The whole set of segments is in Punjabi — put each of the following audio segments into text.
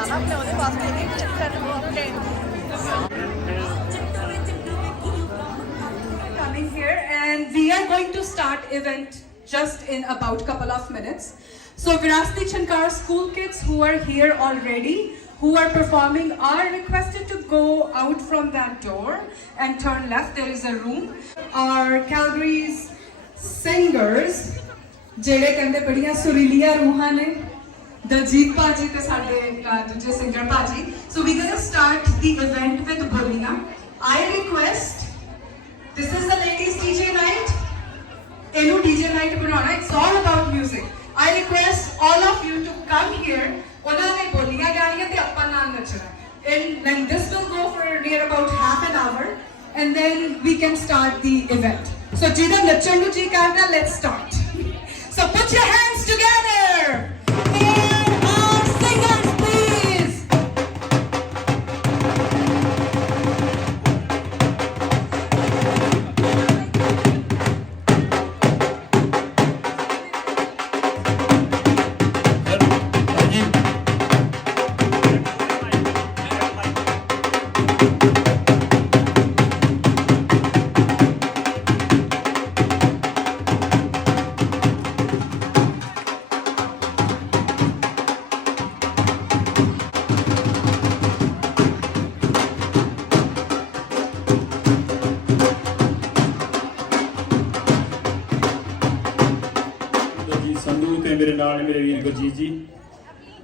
Coming here, and we are going to start event just in about couple of minutes. So Virasati Chankar school kids who are here already, who are performing, are requested to go out from that door and turn left. There is a room. Our Calgary's singers, ਜਿਹੜੇ ਕਹਿੰਦੇ ਬੜੀਆਂ ਸੁਰੀਲੀਆਂ ਰੂਹਾਂ ਨੇ, ਦਲਜੀਤ ਭਾਜੀ ਤੇ ਸਾਡੇ ਦੂਜੇ singer ਭਾਜੀ. So we're going to start the event with ਬੋਲੀਆਂ. I request, this is the ladies DJ night. ਇਹਨੂੰ DJ night ਬਣਾਉਣਾ. It's all about music. I request all of you to come here. ਉਹਨਾਂ ਨੇ ਬੋਲੀਆਂ ਗਾਣੀਆਂ ਤੇ ਆਪਾਂ ਨਾਲ ਨੱਚਣਾ. And this will go for near about half an hour, and then we can start the event. So ਜਿਹਦਾ ਨੱਚਣ ਨੂੰ ਜੀ ਕਰਦਾ, let's start. So put your hands together. Here are singers, please. मेरे नाल मेरे वीर गुरजीत जी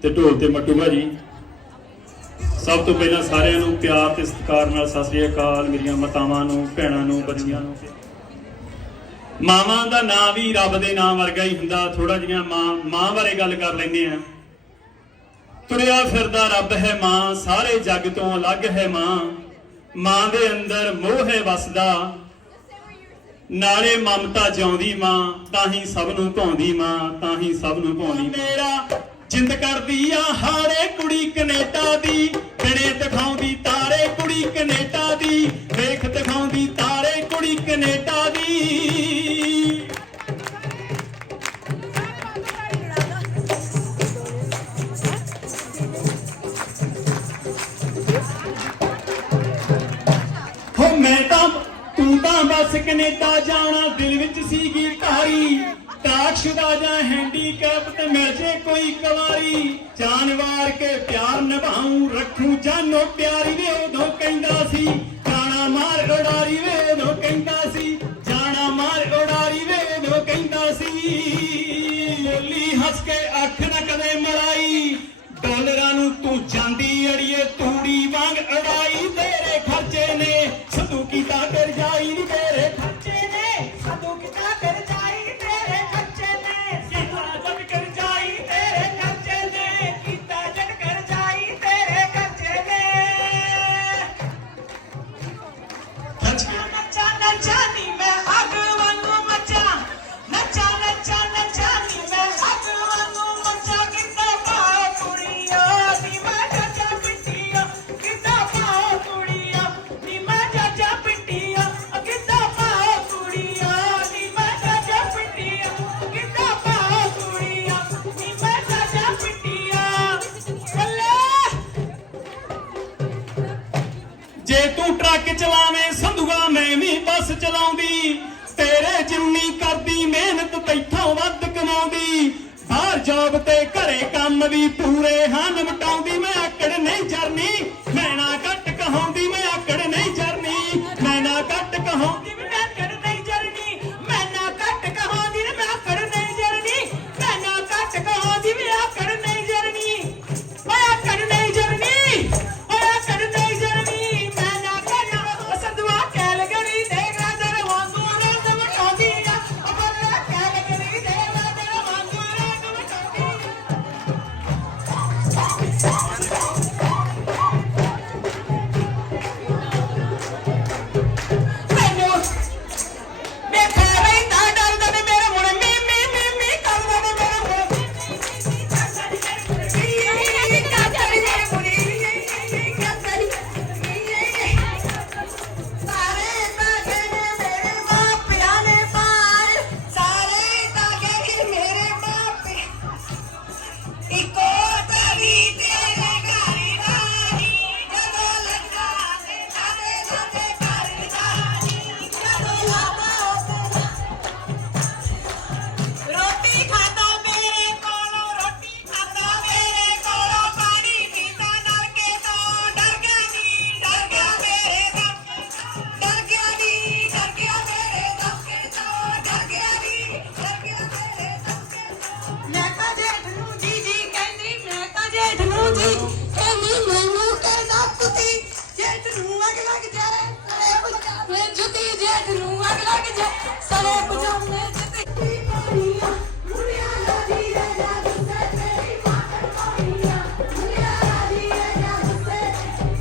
ते ढोल ते मट्टू भाजी, सब तो पहला सारिਆਂ ਨੂੰ प्यार ते सत्कार नाल सत श्री अकाल मेरियां मातावां ਨੂੰ ਭੈਣਾਂ ਨੂੰ ਬੱਚੀਆਂ ਨੂੰ। ਮਾਵਾਂ ਦਾ ਨਾਂ ਵੀ ਰੱਬ ਦੇ ਨਾਂ ਵਰਗਾ ਹੀ ਹੁੰਦਾ। ਥੋੜਾ ਜਿਹਾ ਮਾਂ ਬਾਰੇ ਗੱਲ ਕਰ ਲੈਂਦੇ ਆ। ਤੁਰਿਆ ਫਿਰਦਾ ਰੱਬ ਹੈ ਮਾਂ, ਸਾਰੇ ਜੱਗ ਤੋਂ ਅਲੱਗ ਹੈ ਮਾਂ। ਮਾਂ ਦੇ ਅੰਦਰ ਮੋਹ ਹੈ ਵਸਦਾ, ਨਾਲੇ ਮਮਤਾ ਜਿਉਂਦੀ ਮਾਂ, ਤਾਂ ਹੀ ਸਭ ਨੂੰ ਭਾਉਂਦੀ ਮਾਂ, ਤਾਂ ਹੀ ਸਭ ਨੂੰ ਭਾਉਂਦੀ। ਮੇਰਾ ਜਿੰਦ ਕਰਦੀ ਆ ਹਾਰੇ ਕੁੜੀ ਕੈਨੇਡਾ ਦੀ, ਦਿਨੇ ਦਿਖਾਉਂਦੀ ਤਾਰੇ ਕੁੜੀ ਕੈਨੇਡਾ ਦੀ, ਵੇਖ ਦਿਖਾਉਂਦੀ ਤਾਰੇ ਕੁੜੀ ਕੈਨੇਡਾ ਦੀ। ਹੋ ਮੈਂ ਤਾਂ ਤੂੰ ਤਾਂ ਬਸ ਕੈਨੇਡਾ ਜਾਣਾ, ਦਿਲ ਵਿੱਚ ਸੀਗੀ ਧਾਰੀ, ਤਾਕਸ਼ੁਦਾ ਜਾਂ ਹੈਂਡੀਕੈਪ ਤੇ ਮਿਲ ਜੇ ਕੋਈ ਕਵਾਰੀ। ਜਾਨ ਵਾਰ ਕੇ ਪਿਆਰ ਨਿਭਾਉਂ, ਰੱਖੂ ਜਾਨੋ ਪਿਆਰੀ ਵੇ ਉਦੋਂ ਕਹਿੰਦਾ ਸੀ, ਜਾਣਾ ਮਾਰ ਉਡਾਰੀ ਵੇ ਉਦੋਂ ਕਹਿੰਦਾ ਸੀ, ਜਾਣਾ ਮਾਰ ਉਡਾਰੀ ਵੇ ਉਦੋਂ ਕਹਿੰਦਾ ਸੀ। ਬੋਲੀ ਹੱਸ ਕੇ ਅੱਖ ਨਾ ਕਦੇ ਮਲਾਈ, ਡਾਲਰਾਂ ਨੂੰ ਤੂੰ ਜਾਂਦੀ ਅੜੀਏ ਤੂੜੀ ਵਾਂਗ ਅੜਾਈ। ਤੇਰੇ ਖਰਚੇ ਨੇ ਸਦੂ ਕੀਤਾ ਕਰ ਜਾਈ ਨੀ, ਤੇਰੇ ਖਰਚੇ ਨੇ ਸਦੂ ਕੀਤਾ ਕਰ ਜਾਈ, ਤੇਰੇ ਖਰਚੇ ਨੇ ਕੀਤਾ ਜਦ ਕਰ ਜਾਈ, ਤੇਰੇ ਖਰਚੇ ਨੇ ਕੀਤਾ ਜਦ ਕਰ ਜਾਈ, ਤੇਰੇ ਖਰਚੇ ਨੇ। ਨੱਚਾ ਨੱਚਾ ਨੀ ਮੈਂ ਅੱਗ ਵਾਂਗੂ ਮੱਚਾ, ਨੱਚਾ ਨੱਚਾ ਨੱਚਾ ਨੀ ਮੈਂ ਅੱਗ ਵਾਂਗੂ ਮੱਚਾ। ਕਿੱਦਾਂ ਪਾ ਕੁੜੀਆ ਨੀ ਮੈਂ ਚਾਚਾ ਪਿੱਟੀਆ, ਕਿੱਦਾਂ ਪਾ ਕੁੜੀਆ ਨੀ ਮੈਂ ਚਾਚਾ ਪਿੱਟੀਆ, ਕਿੱਦਾਂ ਪਾ ਕੁੜੀਆ ਨੀ ਮੈਂ ਚਾਚਾ ਪਿੱਟੀਆ, ਕਿੱਦਾਂ ਪਾ ਕੁੜੀਆ ਨੀ ਮੈਂ ਚਾਚਾ ਪਿੱਟੀਆ। ਜੇ ਤੂੰ ਟਰੱਕ ਚਲਾਵੇਂ ਸੰਧੂਆ ਮੈਂ ਵੀ ਬੱਸ ਚਲਾਉਂਦੀ, ਤੇਰੇ ਜਿੰਨੀ ਕਰਦੀ ਮਿਹਨਤ ਤੈਥੋਂ ਵੱਧ ਕਮਾਉਂਦੀ। ਬਾਹਰ ਜੋਬ ਤੇ ਘਰੇ ਕੰਮ ਵੀ ਪੂਰੇ ਹਾਂ ਨਿਮਟਾਉਂਦੀ। ਮੈਂ ਆਕੜ ਨਹੀਂ ਜਰਨੀ, ਮੈਂ ਨਾ ਘੱਟ ਕਹਾਉਂਦੀ, ਮੈਂ ਆਕੜ ਨਹੀਂ ਜਰਨੀ, ਮੈਂ ਨਾ ਘੱਟ ਕਹਾਉਂਦੀ, ਮੈਂ ਆਕੜ ਨਹੀਂ ਜਰਨੀ, ਮੈਂ ਨਾ ਘੱਟ ਕਹਾਉਂਦੀ, ਮੈਂ ਆਕੜ ਨਹੀਂ ਜਰਨੀ, ਮੈਂ ਨਾ ਘੱਟ ਕਹਾਉਂਦੀ, ਮੈਂ ਆਕੜ ਨਹੀਂ ਜਰਨੀ, ਮੈਂ ਆਕੜ ਨਹੀਂ ਜਰਨੀ, ਮੈਂ ਆਕੜ ਨਹੀਂ ਜਰਨੀ, ਮੈਂ ਨਾ ਘੱਟ। ਸੰਧੂਆ ਕੈਲਗਰੀ ਦੇ ਗਾਦਰ ਵਾਂਗੂ ਰੰਗ ਵਟਾਉਂਦੀ ਆ, ਬੱਲਾ ਕੈਲਗਰੀ ਦੇ ਗਾਦਰ ਵਾਂਗੂ ਰੰਗ ਵਟਾਉਂਦੀ ਆ। ਲੱਗ ਜਾ ਸੜੇ ਪਜਾਮੇ ਜਿੱਤੇ ਮੁੰਡਿਆਂ ਦਾ ਜੀ ਰਾਜਾ ਗੁੱਸੇ ਤੇਰੀ ਮਾਰ ਕੋਰੀਆ ਮੁੰਡਿਆਂ ਦਾ ਜੀ ਰਾਜਾ ਗੁੱਸੇ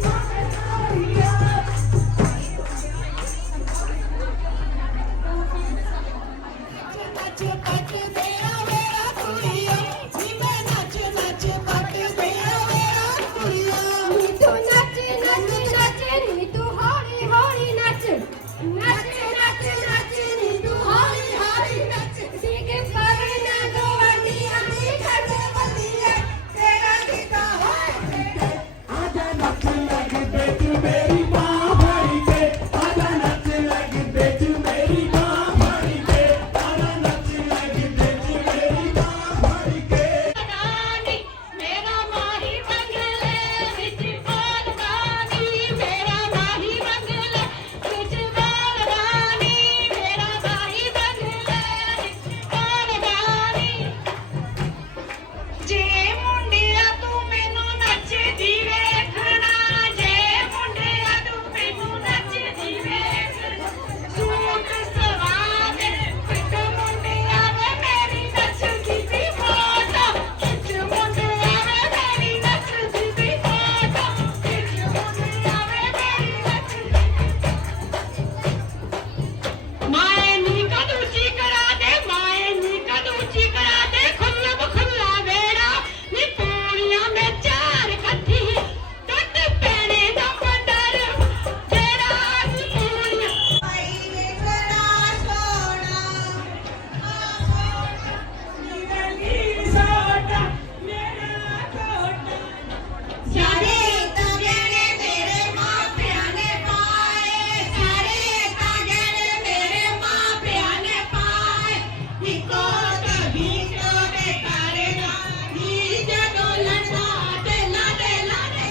ਮਾਰ ਕੋਰੀਆ ਨੱਚ ਪੱਟ ਦੇ ਮੇਰਾ ਕੁੜੀਆ ਨੀ ਮੈਂ ਨੱਚ ਨੱਚ ਪੱਟ ਦੇ ਮੇਰਾ ਕੁੜੀਆ ਨੀ ਤੂੰ ਨੱਚ ਨੱਚ ਨੱਚ ਨੀ ਤੂੰ ਹੌਲੀ ਹੌਲੀ ਨੱਚ ਨੱਚ ਨੱਚ ਨੱਚ ਨੀ ਤੂੰ ਹੌਲੀ ਹੌਲੀ ਨੱਚ ਸੀਗੇ ਪਾਵੇ ਨਾ ਗਵਾਂਢੀ ਅਸੀਂ ਕਰਦੇ ਬੱਲੀਏ ਤੇਰਾ ਕੀਤਾ ਹੋਏ ਆਜਾ ਨੱਚ ਲੱਗ ਬੇ ਤੂੰ ਮੇਰੀ ਮਾਂ ਭਰੀ ਕੇ ਆਜਾ ਨੱਚ ਲੱਗ ਬੇ ਤੂੰ ਮੇਰੀ ਮਾਂ ਭਰੀ ਕੇ ਆਜਾ ਨੱਚ ਲੱਗ ਬੇ ਤੂੰ ਮੇਰੀ ਮਾਂ ਭਰੀ ਕੇ ਰਾਣੀ ਮੇਰਾ ਮਾਹੀ ਬੰਗਲੇ ਵਿੱਚ ਬਾਲਵਾਨੀ ਮੇਰਾ ਮਾਹੀ ਬੰਗਲੇ ਵਿੱਚ ਬਾਲਵਾਨੀ ਮੇਰਾ ਮਾਹੀ ਬੰਗਲੇ ਵਿੱਚ ਬਾਲਵਾਨੀ ਜੇ ਮੁੰਡਿਆ ਤੂੰ ਮੈਨੂੰ ਨੱਚਦੀ ਵੇਖਣਾ ਜੇ ਮੁੰਡਿਆ ਤੂੰ ਮੈਨੂੰ ਨੱਚਦੀ ਵੇਖਣਾ ਸੂਟ ਸਵਾ ਦੇ ਇੱਕ ਮੁੰਡਿਆ ਵੇ ਮੇਰੀ ਨੱਚਦੀ ਦੀ ਫੋਟੋ ਇੱਕ ਮੁੰਡਿਆ ਵੇ ਮੇਰੀ ਨੱਚਦੀ ਦੀ ਫੋਟੋ ਇੱਕ ਮੁੰਡਿਆ ਵੇ ਮੇਰੀ ਨੱਚਦੀ ਮਾਏ ਨੀ ਕਦੂਚੀ ਕਰਾ ਦੇ ਮਾਏ ਨੀ ਕਦੂਚੀ ਕਰਾ ਦੇ ਖੁੱਲ੍ਹ ਖੁੱਲਾ ਵੇੜਾ ਨੀ ਪੂਰੀਆਂ ਮੈਂ ਚਾਰ ਕੱਠੀ ਟੁੱਟ ਪੈਣੇ ਦਾ ਮੰਦਰ ਤੇਰਾ ਨੀ ਪੂਰੀਆਂ ਭਾਈ ਵੇ ਬੜਾ ਸੋਹਣਾ ਸਾਰੇ ਤਾਂ ਗਹਿਣੇ ਮੇਰੇ ਮਾਪਿਆਂ ਨੇ ਪਾਏ ਸਾਰੇ ਤਾਂ ਗਹਿਣੇ ਮੇਰੇ ਮਾਪਿਆਂ ਨੇ ਪਾਏ ਨਿੱਕੋ ਕਭੀ ਤੋੜੇ ਕਰੇਗਾ ਨੀ ਜਦੋਂ ਲੰਡਾ ਤੇ ਲਾਡੇ ਲਾਡੇ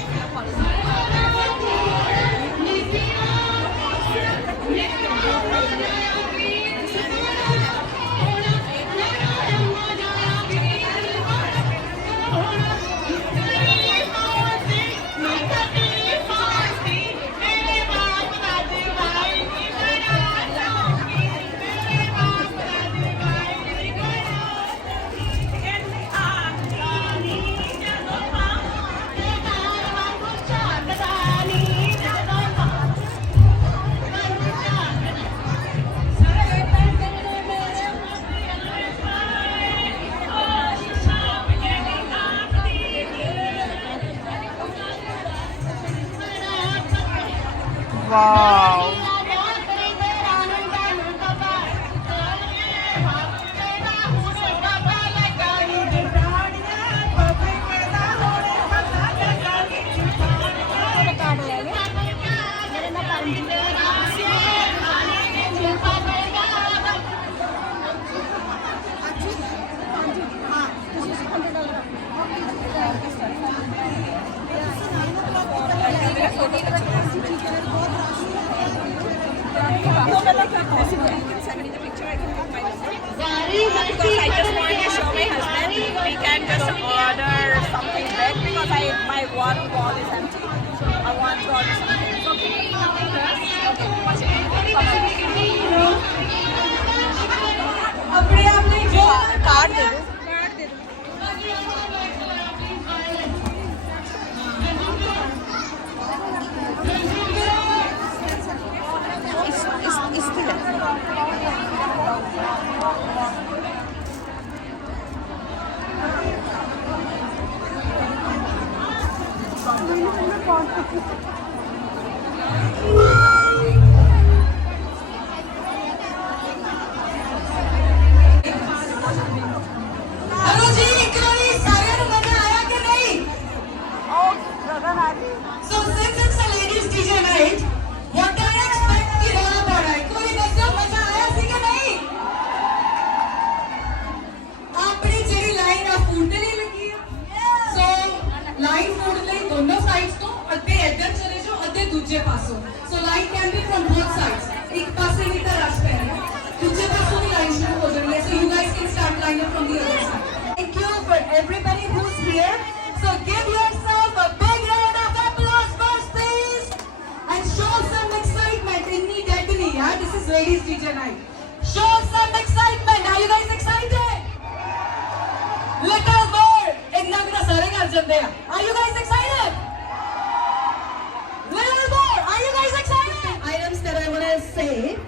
Wow. Because I just want to show my husband we can just order something big because my one wall is empty. I want to order something. अपने आप में जो कार्ड दे दो. हेलो जी इकरारी सारे ਨੂੰ ਮਜ਼ਾ ਆਇਆ ਕਿ ਨਹੀਂ So since it's a ladies DJ night, what do you expect कि होना पड़ रहा है? कोई ਦੱਸੋ ਮਜ਼ਾ ਆਇਆ ਸੀ ਕਿ ਨਹੀਂ? ਆਪਣੀ ਜਿਹੜੀ ਲਾਈਨ ਆ ਫੂਡ ਦੇ ਲਈ ਲੱਗੀ ਆ। So ਲਾਈਨ ਫੂਡ ਲਈ ਦੋਨੋਂ ਸਾਈਡਸ ਤੋਂ ਅੱਧੇ ਇੱਧਰ ਚਲੇ ਜਾਓ ਅੱਧੇ ਦੂਜੇ ਪਾਸੋਂ। So line can be from both sides. ਇੱਕ ਪਾਸੇ ਵੀ ਤਾਂ ਰਸ਼ ਪੈ ਰਿਹਾ ਦੂਜੇ ਪਾਸੋਂ ਵੀ ਲਾਈਨ ਸ਼ੁਰੂ ਹੋ ਜਾਣੀ ਹੈ। So you guys can start line up from the other side. Thank you for everybody who's here. So give yourself a big round of applause first, please, and show some excitement. Inni deadly, yeah. This is ladies. please, DJ Night. Show some excitement. Are you guys excited? Little more. Inna kara sare kar jande hai. Are you guys excited? Little more. Are you guys excited? Items that I want to say.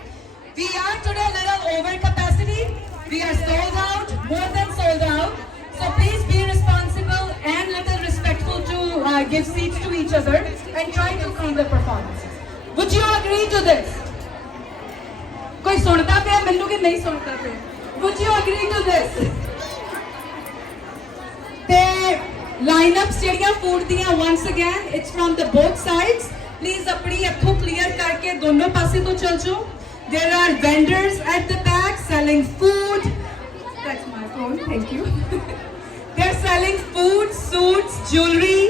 We are today a little over capacity. We are sold out, more than sold out. So please be responsible and little respectful to give seats to each other and try to see the performances. Would you agree to this? कोई सुनता पे मैनू कि नहीं सुनता पे? Would you agree to this? ते lineups ਜਿਹੜੀਆਂ food ਦੀਆਂ once again it's from the both sides. Please अपनी ਅੱਖੋਂ clear करके दोनों पासे तो चल जाओ. There are vendors at the back selling food. That's my phone. Thank you. They're selling food, suits, jewelry,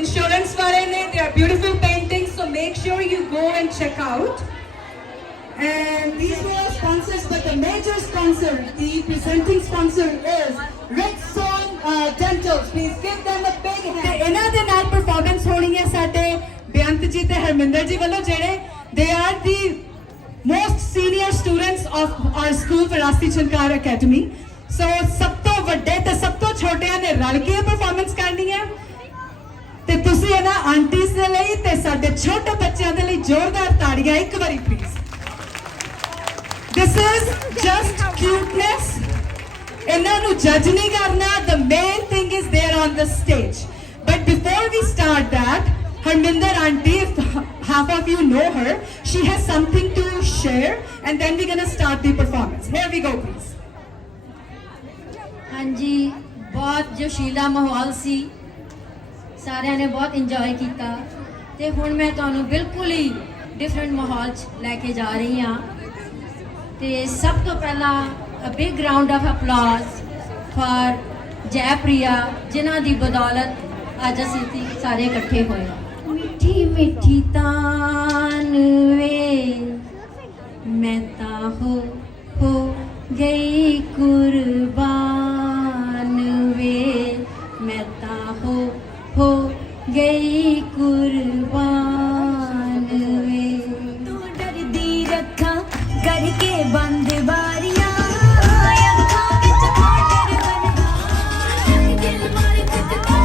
insurance wale ne. They are beautiful paintings. So make sure you go and check out. And these were our sponsors, but the major sponsor, the presenting sponsor is Red Song Dentals. Please give them a big hand. ਤੇ ਇਹਨਾਂ ਦੇ ਨਾਲ performance ਹੋਣੀ ਹੈ ਸਾਡੇ ਬੇਅੰਤ ਜੀ ਤੇ ਹਰਮਿੰਦਰ ਜੀ ਵੱਲੋਂ ਜਿਹੜੇ they are the most senior students of our school ਵਿਰਾਸਤੀ ਝਨਕਾਰ academy. So ਸਭ ਤੋਂ ਵੱਡੇ ਤੇ ਸਭ ਤੋਂ ਛੋਟਿਆਂ ਨੇ ਰਲ ਕੇ performance ਕਰਨੀ ਹੈ ਤੇ ਤੁਸੀਂ ਇਹਨਾਂ ਆਂਟੀਜ਼ ਦੇ ਲਈ ਤੇ ਸਾਡੇ ਛੋਟੇ ਬੱਚਿਆਂ ਦੇ ਲਈ ਜ਼ੋਰਦਾਰ ਤਾੜੀਆਂ ਇੱਕ ਵਾਰੀ please. This is just cuteness. ਇਹਨਾਂ ਨੂੰ ਜੱਜ ਨਹੀਂ ਕਰਨਾ. The main thing is there on the stage. But before we start that, Harminder auntie, if half of you know her, she has something to share and then we're going to start the performance. Here we go please. ਹਾਂਜੀ ਬਹੁਤ ਜੋਸ਼ੀਲਾ ਮਾਹੌਲ ਸੀ ਸਾਰਿਆਂ ਨੇ ਬਹੁਤ ਇੰਜੋਏ ਕੀਤਾ ਤੇ ਹੁਣ ਮੈਂ ਤੁਹਾਨੂੰ ਬਿਲਕੁਲ ਹੀ ਡਿਫਰੈਂਟ ਮਾਹੌਲ 'ਚ ਲੈ ਕੇ ਜਾ ਰਹੀ ਹਾਂ ਤੇ ਸਭ ਤੋਂ ਪਹਿਲਾਂ a big round of applause for Jai Priya ਜਿਨ੍ਹਾਂ ਦੀ ਬਦੌਲਤ ਅੱਜ ਅਸੀਂ ਸਾਰੇ ਇਕੱਠੇ ਹੋਏ ਮਿੱਠੀ ਮਿੱਠੀ ਤਾਨ ਵੇ ਮੈਂ ਤਾਂ ਹੋ ਗਈ ਕੁਰਬਾਨ ਵੇ ਮੈਂ ਤਾਂ ਹੋ ਗਈ ਕੁਰਬਾਨ ਵੇ ਤੂੰ ਡਰਦੀ ਰੱਖਾਂ ਕਰਕੇ ਬੰਦ ਬਾਰੀਆਂ ਅੱਖਾਂ ਵਿੱਚ ਖਾਟਰ ਬਣਦਾ ਦਿਲ ਮਾਰ ਚੁੱਕਦਾ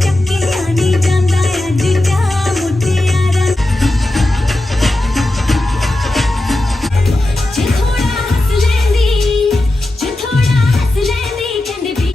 ਚੱਕਿਆ ਨਹੀਂ ਜਾਂਦਾ ਅੱਜ ਜਾ ਮੁੱਠਿਆਰਾਂ ਜੇ ਥੋੜਾ ਹੱਸ ਲੈਂਦੀ ਕਹਿੰਦੇ ਵੀ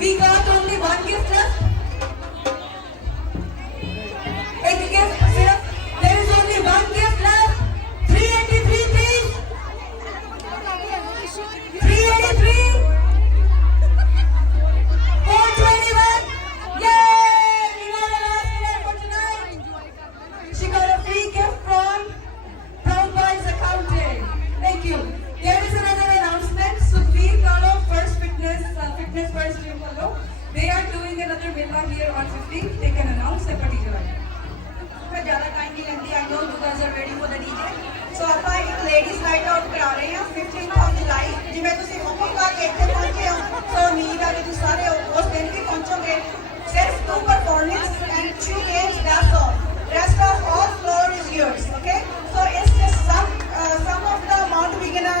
We got only one gift left. एक gift सिर्फ. There is only one gift left. 383 please. 383. 421. Yay! We got a last winner for tonight. She got a free gift from Proud Boys Accounting. Thank you. There is another announcement. Sukhveer Kalo First Fitness First Gym Kalo. They are doing another villa here on 15th. They can announce a particular. मैं ज़्यादा टाइम नहीं लेंदी I know you guys are ready for the DJ so ਆਪਾਂ ਇੱਕ ਲੇਡੀਜ਼ ਨਾਈਟ ਆਊਟ ਕਰਾ ਰਹੇ ਹਾਂ 15th ਆਫ ਜੁਲਾਈ ਜਿਵੇਂ ਤੁਸੀਂ ਬੁਕਿੰਗ ਕਰਕੇ ਇੱਥੇ ਪਹੁੰਚੇ ਹੋ ਸੋ ਉਮੀਦ ਹੈ ਕਿ ਤੁਸੀਂ ਸਾਰੇ ਉਸ ਦਿਨ ਵੀ ਪਹੁੰਚੋਗੇ ਸਿਰਫ 2 performance and 2 games that's all rest of all floor is yours okay so it's just some of the amount we gonna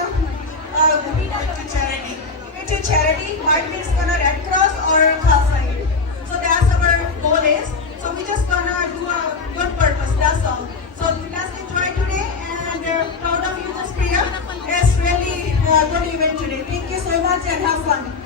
to charity might be it's gonna Red Cross or Khalsa so that's our goal is so we just gonna do a good purpose that's all so let's enjoy today and proud of you Priya it's really a good event today thank you so much and have fun